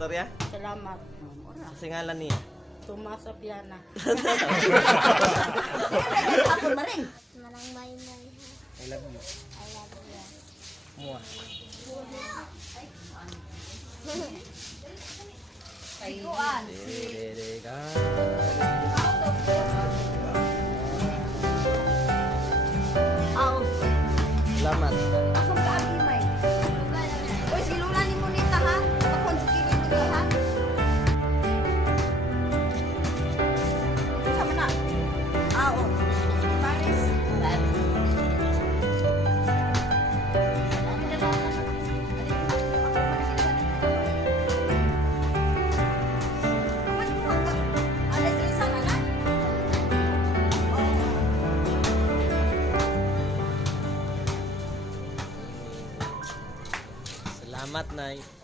istorya? Salamat. Kasi ngalan niya. Tumasa Piana. Ako maring. Manang may. I love you. I love you. Mua. Ayuan. Aw. Salamat. Asam ka abi may. Oy, silulan ni Monita ha. Ako sikili mo ha. Sama na. Oo. Paris. Salamat, Nay.